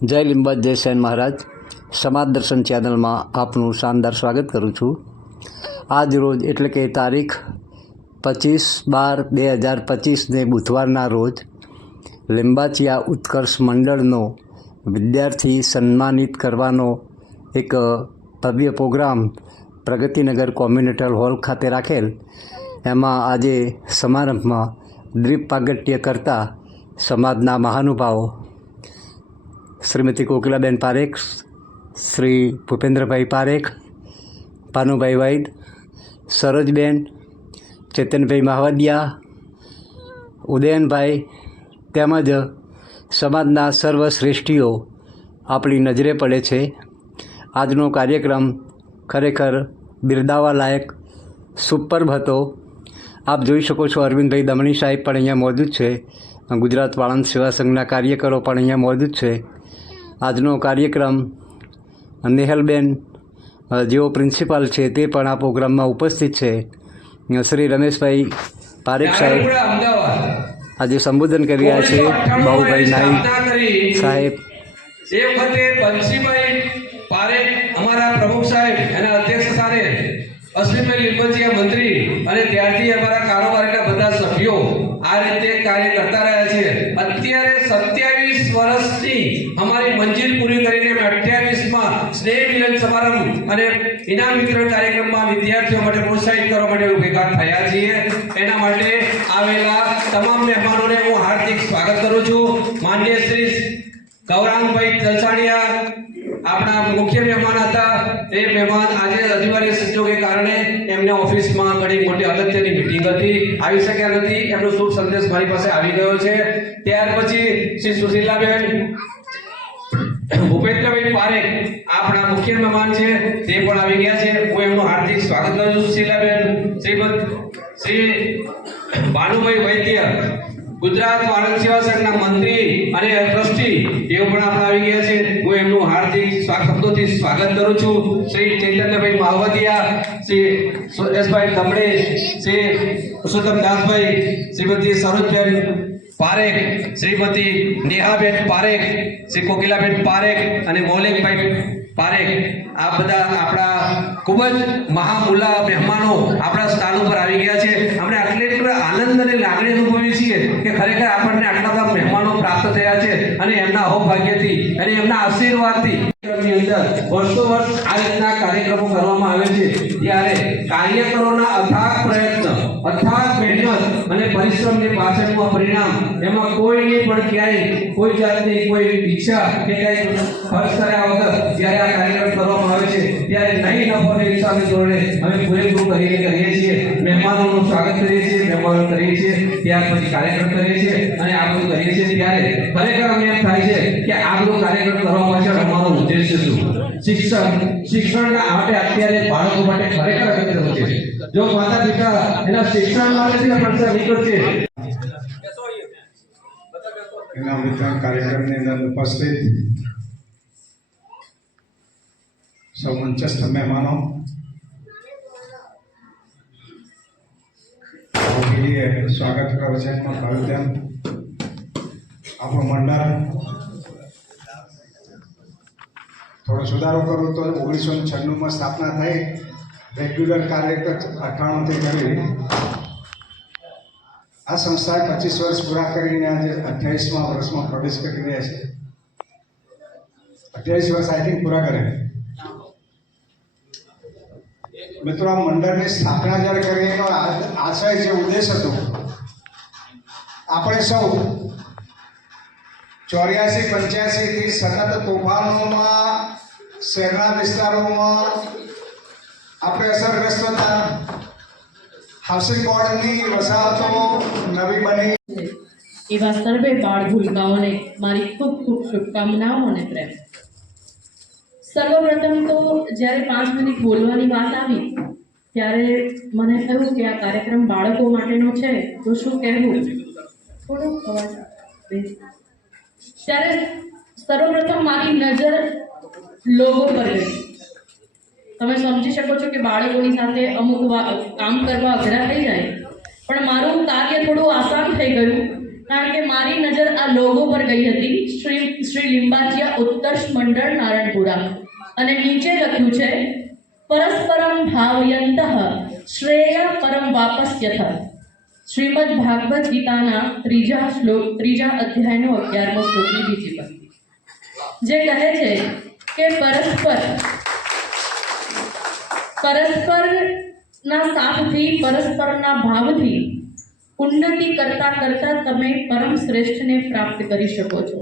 જય લીંબાદ જય સૈન મહારાજ સમાજ દર્શન ચેનલમાં આપનું શાનદાર સ્વાગત કરું છું। આજ રોજ એટલે કે તારીખ 25/12/2025ને બુધવારના રોજ લીંબાચિયા ઉત્કર્ષ મંડળનો વિદ્યાર્થી સન્માનિત કરવાનો એક ભવ્ય પ્રોગ્રામ પ્રગતિનગર કોમ્યુનિટી હોલ ખાતે રાખેલ। એમાં આજે સમારંભમાં દ્વીપ પ્રાગટ્ય કરતા સમાજના મહાનુભાવો श्रीमती कोकिलाबेन पारेख, श्री भूपेन्द्रभाई पारेख, भानुभाई वैद, सरोजबेन, चेतनभाई महावदिया, उदयनभाई તેમજ સમાજના સર્વશ્રેષ્ઠીઓ આપણી નજરે પડે છે। આજનો કાર્યક્રમ ખરેખર બિરદાવા લાયક સુપરબ હતો। આપ જોઈ શકો છો અરવિંદભાઈ દમણી સાહેબ પણ અહીંયા મોજૂદ છે। ગુજરાત વાળંદ સેવા સંઘના કાર્યકરો પણ અહીંયા મોજૂદ છે। આજનો કાર્યક્રમ નેહલબેન જેઓ પ્રિન્સિપાલ છે તે પણ આ પ્રોગ્રામમાં ઉપસ્થિત છે। શ્રી રમેશભાઈ પારેખ સાહેબ આજે સંબોધન કરી રહ્યા છે। બાબુભાઈ નાઈક સાહેબ, એ વખતે બંસીભાઈ પારેખ અમારા પ્રમુખ સાહેબ એના અધ્યક્ષ સ્થાને, અશ્વિનભાઈ લીંબચિયા મંત્રી અને ત્યારથી અમારા કારોબારીના બધા સભ્યો આ રીતે કાર્ય કરતા રહ્યા છે। અત્યારે 27 વર્ષની અમારી મંજિલ પૂરી કરીને 28માં સ્નેહ મિલન સમારંભ અને ઇનામ વિતરણ કાર્યક્રમમાં વિદ્યાર્થીઓ માટે પ્રોત્સાહિત કરવા માટે ભેગા થયા છીએ। એના માટે આવેલા તમામ મહેમાનોને હું હાર્દિક સ્વાગત કરું છું। માનનીય શ્રી ગૌરાંગભાઈ જલસાણીયા આપણા મુખ્ય મહેમાન હતા। એ મહેમાન આજે અનિવાર્ય સંજોગે કારણે એમને ઓફિસમાં ઘણી મોટી અગત્યની મીટિંગ હતી, આવી શક્યા નથી। એમનો શુભ સંદેશ મારી પાસે આવી ગયો છે। ત્યાર પછી શ્રી સુશીલાબેન ભૂપેન્દ્રભાઈ પારેખ આપણા મુખ્ય મહેમાન છે, તે પણ આવી ગયા છે। હું એમનું હાર્દિક સ્વાગત કરું છું। સુશીલાબેન, શ્રી ભાનુભાઈ વૈદ્ય ગુજરાત વાળંદ સેવા સંઘના મંત્રી અને ટ્રસ્ટી, તેઓ પણ આપણે આવી ગયા છે। હું એમનું હાર્દિક શબ્દોથી સ્વાગત કરું છું। શ્રી ચૈતન્યભાઈ માવદિયા, શ્રી સુરેશભાઈ દમડે, શ્રી પુરુષોત્તમ દાસભાઈ, શ્રીમતી સરોજબેન પારેખ, શ્રીમતી નેહાબેન પારેખ, શ્રી કોકિલાબેન પારેખ અને મૌલિકભાઈ પારેખ, આ બધા આપણા ખૂબ જ મહામુલા મહેમાનો આપણા સ્થાન ઉપર આવી ગયા છે। આપણે આટલી આનંદ અને લાગણી અનુભવીએ છીએ કે ખરેખર આપણને આટલા બધા મહેમાનો પ્રાપ્ત થયા છે અને એમના અહોભાગ્યથી અને એમના આશીર્વાદથી ની અંદર વર્ષો વર્ષ આ રીતના કાર્યક્રમો કરવામાં આવે છે। ત્યારે કાર્યકરોના અથાગ પ્રયત્ન, અથાગ મહેનત અને પરિશ્રમની પાછળનું આ પરિણામ, એમાં કોઈની પણ ક્યાંય કોઈ જાતની કોઈ ઈચ્છા કે કઈ ખર્ચ કર્યા વગર જ્યારે આ કાર્યક્રમ કરવામાં આવે છે ત્યારે નહીં નફોની ઈચ્છાને ધોરણે અમે પૂરેપૂરું કરીએ છીએ। મહેમાનોનું સ્વાગત કરીએ છીએ, મહેમાનો કરીએ છીએ, ત્યાર પછી કાર્યક્રમ કરીએ છીએ અને આ બધું કરીએ છીએ। ત્યારે ખરેખર અમને એમ થાય છે કે આ બધું કાર્યક્રમ કરવા પાછળ અમારો ઉદ્દેશ્ય શું? શિક્ષણના માટે અત્યારે બાળકો માટે ખરેખર અગત્યનું છે। જો માતા પિતા એના શિક્ષણ માટે પૈસા નીકળશે, એના વિતરણ કાર્યક્રમની અંદર ઉપસ્થિત સૌ મંચસ્થ મહેમાનો, સ્વાગત પ્રવચનમાં કહ્યું તેમ આપણું મંડળ થોડો સુધારો કરું તો 1996માં સ્થાપના થઈ, રેગ્યુલર કાર્ય 98થી કરી આ સંસ્થાએ 25 વર્ષ પૂરા કરીને આજે 28મા વર્ષમાં પ્રવેશ કરી રહ્યા છે। 28 વર્ષ આઈ થિંક પૂરા કરે। મિત્રો, આ મંડળની સ્થાપના જ્યારે કરી એનો આશય જે ઉદ્દેશ હતો, આપણે સૌ 84-85 થી સતત તોફાનોમાં શહેરના વિસ્તારોમાં આપણે અસરગ્રસ્ત હતા। હાઉસિંગ બોર્ડની વસાહતો નવી બની, એવા સર્વે બાળ ભૂલકાઓને મારી ખૂબ ખૂબ શુભકામનાઓ અને પ્રેમ। સર્વપ્રથમ તો જ્યારે 5 મિનિટ બોલવાની વાત આવી ત્યારે મને થયું કે આ કાર્યક્રમ બાળકો માટેનો છે તો શું કહેવું, થોડો અવાજ ત્યારે સર્વપ્રથમ મારી નજર લોગો પર ગઈ। તમે સમજી શકો છો કે બાળકોની સાથે અમુક કામ કરવા અઘરા થઈ જાય, પણ મારું કાર્ય થોડું આસાન થઈ ગયું કારણ કે મારી નજર આ લોગો પર ગઈ હતી, શ્રી લિંબાચિયા ઉત્કર્ષ મંડળ નારણપુરા, અને નીચે લખ્યું છે પરસ્પરમ ભાવયંતઃ શ્રેય પરમ વાપસ્યથ. શ્રીમદ ભાગવત ગીતાના ત્રીજા અધ્યાયનો 11મો શ્લોકની બીજી પંક્તિ, જે કહે છે કે પરસ્પરના સાથથી, પરસ્પરના ભાવથી ઉન્નતિ કરતા કરતા તમે પરમ શ્રેષ્ઠને પ્રાપ્ત કરી શકો છો.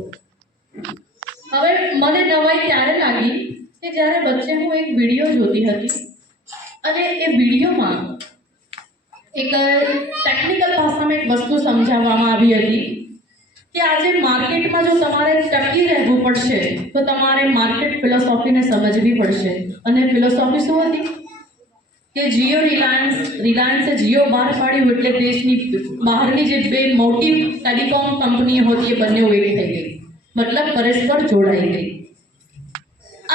હવે મને નવાઈ ત્યારે લાગી કે જ્યારે વચ્ચે હું એક વિડીયો જોતી હતી અને એ વિડીયોમાં એક ટેકનિકલ ભાષામાં એક વસ્તુ સમજાવવામાં આવી હતી કે આજે માર્કેટમાં જો તમારે ટકી રહેવું પડશે તો તમારે માર્કેટ ફિલોસોફીને સમજવી પડશે. અને ફિલોસોફી શું હતી કે રિલાયન્સે જીઓ બહાર પાડ્યું એટલે દેશની બહારની જે બે મોટી ટેલિકોમ કંપનીઓ હતી એ બંને એક થઈ ગઈ, મતલબ પરસ્પર જોડાઈ ગઈ.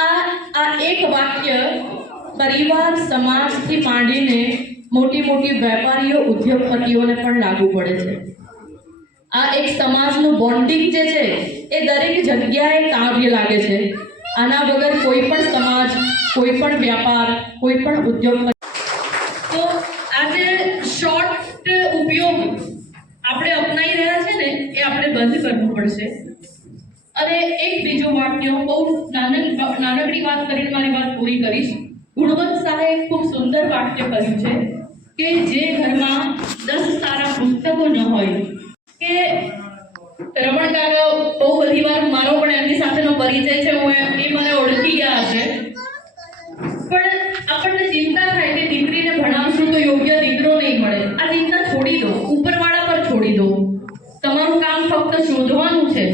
આ એક વાક્ય પરિવાર, સમાજથી માંડીને મોટી મોટી વેપારીઓ, ઉદ્યોગપતિઓને પણ લાગુ પડે છે. આ એક સમાજનું બોન્ડિંગ જે છે એ દરેક જગ્યાએ કાવ્ય લાગે છે. આના વગર કોઈ પણ સમાજ, કોઈ પણ વ્યાપાર, કોઈ પણ ઉદ્યોગ, તો આજે શોર્ટ ઉપયોગ આપણે અપનાવી રહ્યા છે ને એ આપણે બંધ કરવું પડશે. અને એક બીજું વાક્ય, બહુ નાનકડી વાત કરીને મારી વાત પૂરી કરીશ. ગુણવંત શાહે ખૂબ સુંદર વાક્ય કહ્યું છે કે જે ઘરમાં 10 સારા પુસ્તકો ન હોય, કે રમણકારો બહુ બધી વાર મારો પણ એમની સાથેનો પરિચય છે, એ મને ઓળખી ગયા છે, પણ આપણને ચિંતા થાય કે દીકરીને ભણાવશું તો યોગ્ય દીકરો નહીં મળે. આ ચિંતા છોડી દો, ઉપરવાળા પર છોડી દો. તમારું કામ ફક્ત શોધવાનું છે,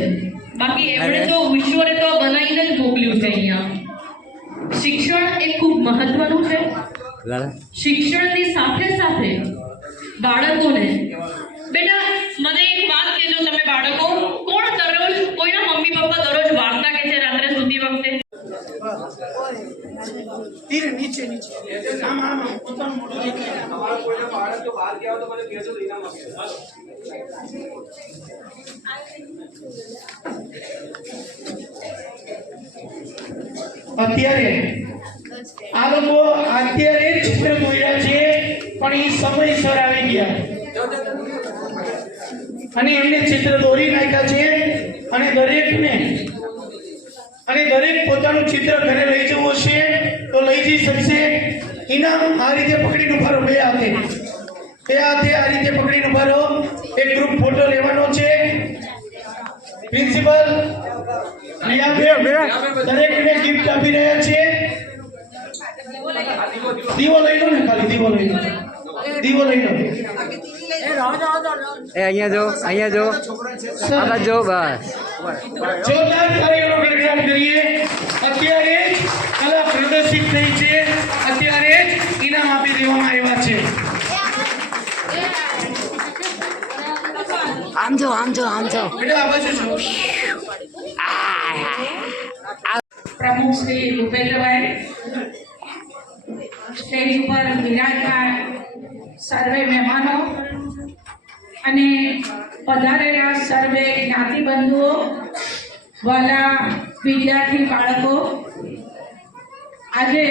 બાકી એમણે તો ઈશ્વરે તો બનાવીને જ મોકલ્યું છે. અહીંયા શિક્ષણ એ ખૂબ મહત્વનું છે. શિક્ષણની સાથે સાથે બાળકોને, બેટા મને એક વાત કહેજો, તમે બાળકો કોણ દરરોજ, કોઈના મમ્મી પપ્પા દરરોજ વાર્તા કહે છે રાત્રે સૂતી વખતે? અત્યારે આ લોકો અત્યારે ચિત્ર દોર્યા છે, પણ એ સમયસર આવી ગયા અને એમને ચિત્ર દોરી નાખ્યા છે. અને દરેક પોતાનું ચિત્ર ઘરે લઈ જવું છે તો લઈ જઈ શકશે. ઇનામ આ રીતે પકડીને ઉભા રહો, બે હાથે આ રીતે પકડીને ઉભા રહો. એક ગ્રુપ ફોટો લેવાનો છે. પ્રિન્સિપલ દરેકને ગિફ્ટ આપી રહ્યા છે. દીવો લઈ લો ને, ખાલી દીવો લઈ લો. એ અહીંયા જો, આ બાજુ જો. બસ જોરદાર તાળીઓનો ગણગાન કરીએ. અત્યારે જ કલા પ્રદર્શિત થઈ છે, અત્યારે જ ઇનામ આપી દેવામાં આવ્યા છે. આમ જો બેટા આ બાજુ છો. પ્રમુખ શ્રી ભૂપેન્દ્રભાઈ, સ્ટેજ ઉપર બિરાજમાન સર્વે મહેમાનો અને પધારેલા સર્વે જ્ઞાતિબંધુઓ, વાલા વિદ્યાર્થી બાળકો, આજે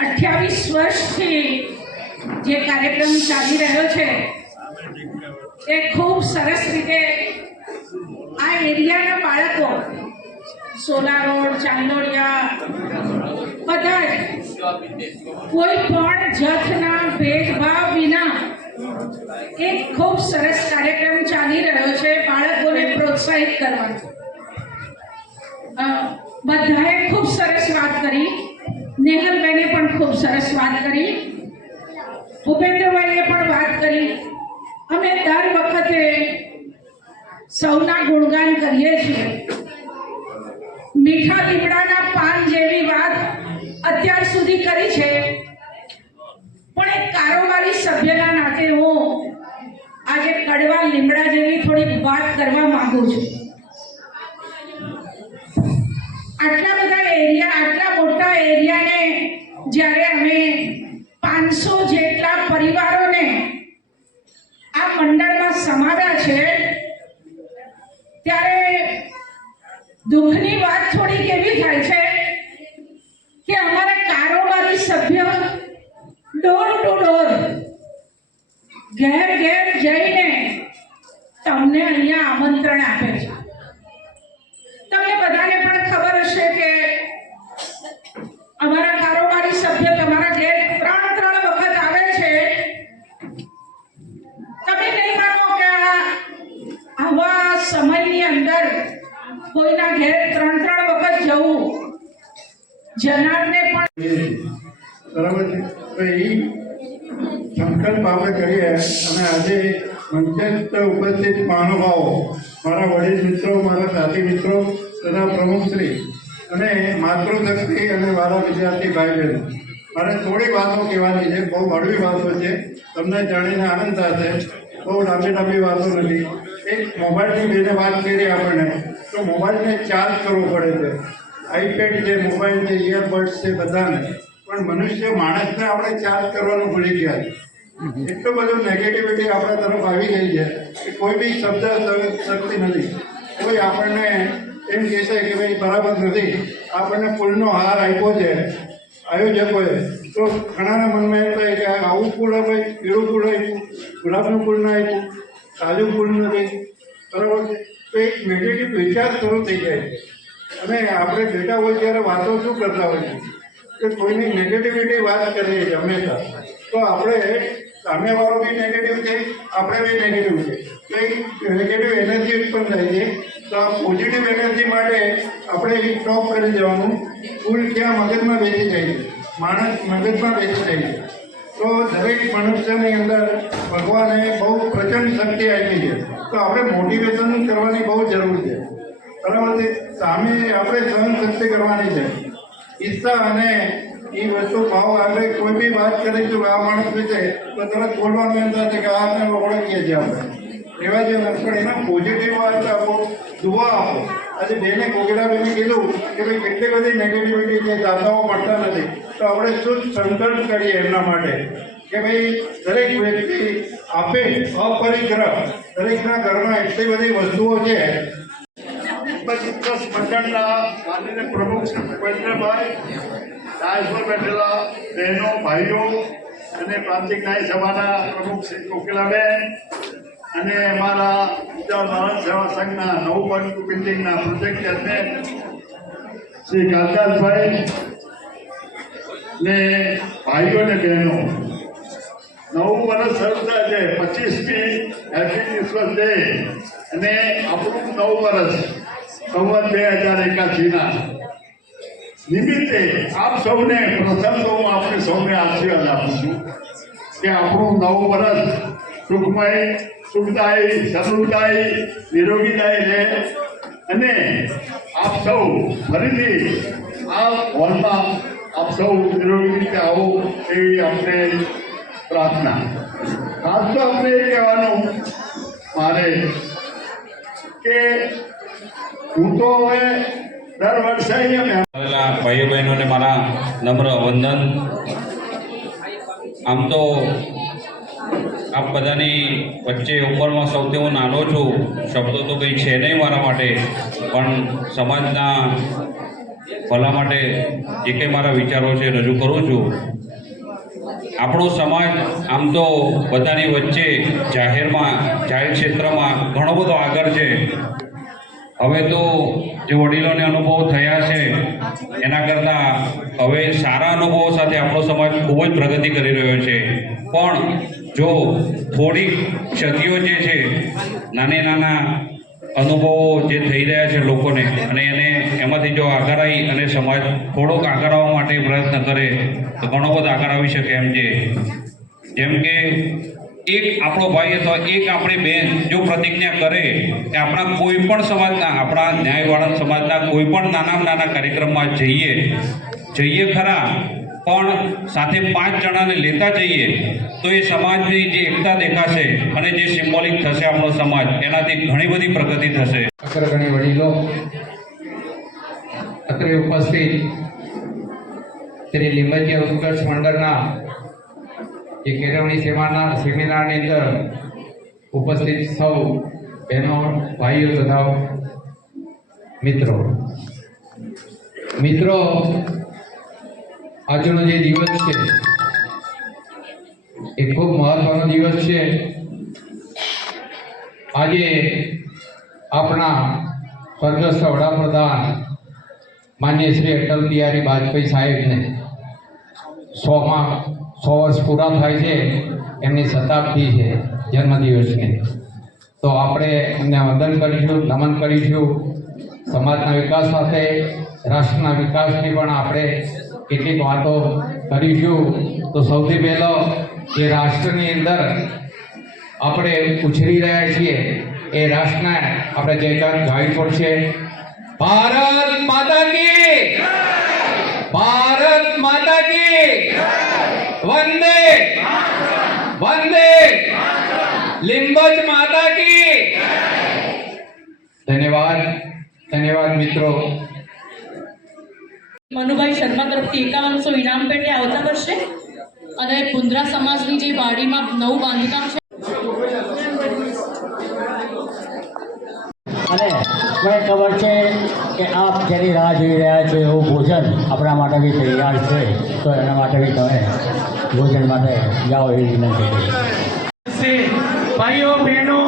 28 વર્ષથી જે કાર્યક્રમ ચાલી રહ્યો છે એ ખૂબ સરસ રીતે આ એરિયાના બાળકો, સોલા રોડ, ચાંદોડિયા, બધા જ કોઈ પણ જાતના ભેદભાવ વિના એક ખૂબ સરસ કાર્યક્રમ ચાલી રહ્યો છે. બાળકોને પ્રોત્સાહિત કરવાનો બધાએ ખૂબ સરસ વાત કરી. નેહલબેને પણ ખૂબ સરસ વાત કરી, ભૂપેન્દ્રભાઈએ પણ વાત કરી. અમે દર વખતે સૌના ગુણગાન કરીએ છીએ. મીઠા લીમડાના પાન જેવી વાત અત્યાર સુધી કરી છે, પણ એક કારોબારી સભ્યના નાતે હું આજે કડવા લીમડા જેવી થોડીક વાત કરવા માંગુ છું. આટલા બધા એરિયા, આટલા મોટા એરિયાને જ્યારે અમે 500 જેટલા પરિવારોને આ મંડળમાં સમાવ્યા ઘેર ઘેર જઈને તમને અહીંયા આમંત્રણ આપે છે. તમને બધાને પણ ખબર હશે કે અમારા કારોબારી સભ્ય તમારા ઘેર 3 વખત આવે છે. તમે નહીં માનો કે આવા સમયની અંદર કોઈના ઘેર 3 વખત જવું જનારને પણ બરાબર છે. તો એ સંકલ્પ આપણે કરીએ અને આજે મંચસ્થ ઉપસ્થિત મહાનુભાવો, મારા વડીલ મિત્રો, મારા સાથી મિત્રો તથા પ્રમુખશ્રી અને માતૃશક્તિ અને મારા વિદ્યાર્થી ભાઈ બહેનો, મારે થોડી વાતો કહેવાની છે. બહુ હળવી વાતો છે, તમને જાણીને આનંદ થશે. બહુ લાંબી વાતો નથી. એક મોબાઈલની બેને વાત કરી આપણને, તો મોબાઈલને ચાર્જ કરવો પડે છે. આઈપેડ છે, મોબાઈલ છે, ઇયરબડ્સ છે, બધાને. પણ મનુષ્ય માણસને આપણે ચાર્જ કરવાનું ભૂલી ગયા છે. એટલું બધું નેગેટિવિટી આપણા તરફ આવી ગઈ છે કે કોઈ બી શબ્દ શક્તિ નથી. કોઈ આપણને એમ કહેશે કે ભાઈ બરાબર નથી, આપણને ફૂલનો હાર આપ્યો છે આયોજકોએ, તો ઘણાના મનમાં એમ થાય કે આવું ફૂલ ભાઈ, પીળું ફૂલ આપ્યું, ગુલાબનું ફૂલ ના આપ્યું, કાજુ ફૂલ નથી, બરાબર છે. તો એક નેગેટિવ વિચાર શરૂ થઈ જાય છે. અને આપણે બેઠા હોય ત્યારે વાતો શું કરતા હોઈએ કે કોઈની નેગેટિવિટી વાત કરીએ છીએ હંમેશા. તો આપણે સામેવાળો બી નેગેટિવ છે, આપણે બી નેગેટિવ છે, તો એક નેગેટિવ એનર્જી ઉત્પન્ન થાય છે. તો આ પોઝિટિવ એનર્જી માટે આપણે એ સ્ટોપ કરી દેવાનું. ફૂલ ક્યાં મગજમાં બેસી જાય છે, માણસ મગજમાં બેસી જાય છે. તો દરેક મનુષ્યની અંદર ભગવાને બહુ પ્રચંડ શક્તિ આપી છે. તો આપણે મોટિવેશન કરવાની બહુ જરૂર છે, બરાબર છે. સામે આપણે સહનશક્તિ કરવાની છે. ઈચ્છા અને એ વસ્તુ ભાવ આપણે કોઈ બી વાત કરીશું આ માણસ વિશે તો તરત બોલવાનું એમ થશે કે આને ઓળખીએ છીએ આપણે, એવા જે પણ એના પોઝિટિવ વાત આપો, દુઆ આપો. આજે બેને કોકિલાબેને કીધું કે ભાઈ કેટલી બધી નેગેટિવિટી છે, દાદાઓ મળતા નથી, તો આપણે શું સંકલ્પ કરીએ એમના માટે કે ભાઈ દરેક વ્યક્તિ આપે અપરિગ્રહ. દરેકના ઘરમાં એટલી બધી વસ્તુઓ છે. ટ્રસ્ટ મંડળના માનનીય પ્રમુખ શ્રી ભૂપેન્દ્રભાઈ, ડાયસ પર બેઠેલા બહેનો, ભાઈઓ અને પ્રાંતિક ન્યાય સભાના પ્રમુખ શ્રી કોકિલાબેન અને અમારા ગુજરાત નારાયણ સેવા સંઘના નવું બિલ્ડિંગના પ્રોજેક્ટ ચેરમેન શ્રી કાલદાસભાઈ ને ભાઈઓ અને બહેનો, નવું વર્ષ શરૂ થાય છે. 25મી હેપી ક્રિસમસ ડે અને આપણું નવું વર્ષ સંવત 2081ના નિમિત્તે આપ સૌને પ્રથમ તો હું આપણે સૌને આશીર્વાદ આપું છું કે આપણું નવું વર્ષ સુખમય, સુખદાયી, સમૃદ્ધાયી, નિરોગીદાયી રહે અને આપ સૌ ફરીથી આ હોલમાં આપ સૌ નિરોગી રીતે આવો એવી આપણે પ્રાર્થના. ખાસ તો આપણે એ કહેવાનું મારે કે હું તો હવે દર વર્ષે આવેલા ભાઈઓ બહેનોને મારા નમ્ર વંદન. આમ તો આપ બધાની વચ્ચે ઉંમરમાં સૌથી હું નાનો છું, શબ્દો તો કંઈ છે નહીં મારા માટે, પણ સમાજના ભલા માટે જે કંઈ મારા વિચારો છે રજૂ કરું છું. આપણો સમાજ આમ તો બધાની વચ્ચે જાહેર ક્ષેત્રમાં ઘણો બધો આગળ છે. હવે તો જે વડીલોને અનુભવો થયા છે એના કરતાં હવે સારા અનુભવો સાથે આપણો સમાજ ખૂબ જ પ્રગતિ કરી રહ્યો છે. પણ જો થોડીક ક્ષતિઓ જે છે, નાની નાના અનુભવો જે થઈ રહ્યા છે લોકોને, અને એને એમાંથી જો આગળ આવી અને સમાજ થોડોક આગળ આવવા માટે પ્રયત્ન કરે તો ઘણો બધો આગળ આવી શકે એમ છે. જેમ કે એક આપણો ભાઈ અથવા એક આપણી બહેન જો પ્રતિજ્ઞા કરે કે આપણા કોઈ પણ સમાજના, આપણા ન્યાયવાળા સમાજના કોઈ પણ નાના કાર્યક્રમમાં જઈએ ખરા, પણ સાથે 5 જણાને લેતા જઈએ તો એ સમાજની જે એકતા દેખાશે અને જે સિમ્બોલિક થશે આપણો સમાજ, એનાથી ઘણી બધી પ્રગતિ થશે. અગ્રગણ્ય વડીલો, અત્રે ઉપસ્થિત શ્રી લીંબચિયા ઉત્કર્ષ મંડળના જે કેળવણી સેમિનારની અંદર ઉપસ્થિત સૌ બહેનો, ભાઈઓ તથા મિત્રો, આજનો જે દિવસ છે એ ખૂબ મહત્વનો દિવસ છે. આજે આપણા સ્વર્ગસ્થ વડાપ્રધાન માન્ય શ્રી અટલ બિહારી વાજપેયી સાહેબને 100 વર્ષ પૂરા થાય છે. એમની શતાબ્દી છે જન્મદિવસની. તો આપણે એમને વંદન કરીશું, નમન કરીશું. સમાજના વિકાસ સાથે રાષ્ટ્રના વિકાસની પણ આપણે કેટલીક વાતો કરીશું. તો સૌથી પહેલો જે રાષ્ટ્રની અંદર આપણે ઉછરી રહ્યા છીએ એ રાષ્ટ્રને આપણે જયકાર ગાવી પડશે. ભારત માતા કી, ભારત માતા કી, વંદે વંદે, લીંબજ માતા કી. ધન્યવાદ, ધન્યવાદ મિત્રો. મનુભાઈ શર્મા તરફથી 5100 ઇનામ પેટે આવતા વર્ષે અને પુંદ્રા સમાજની જે વાડીમાં નવું બાંધકામ છે અને મને ખબર છે કે આપ જેની રાહ જોઈ રહ્યા છો એવું ભોજન આપણા માટે બી તૈયાર છે. તો એના માટે બી તમે ભોજન માટે જાઓ એવી વિનંતી કરી. ભાઈઓ બહેનો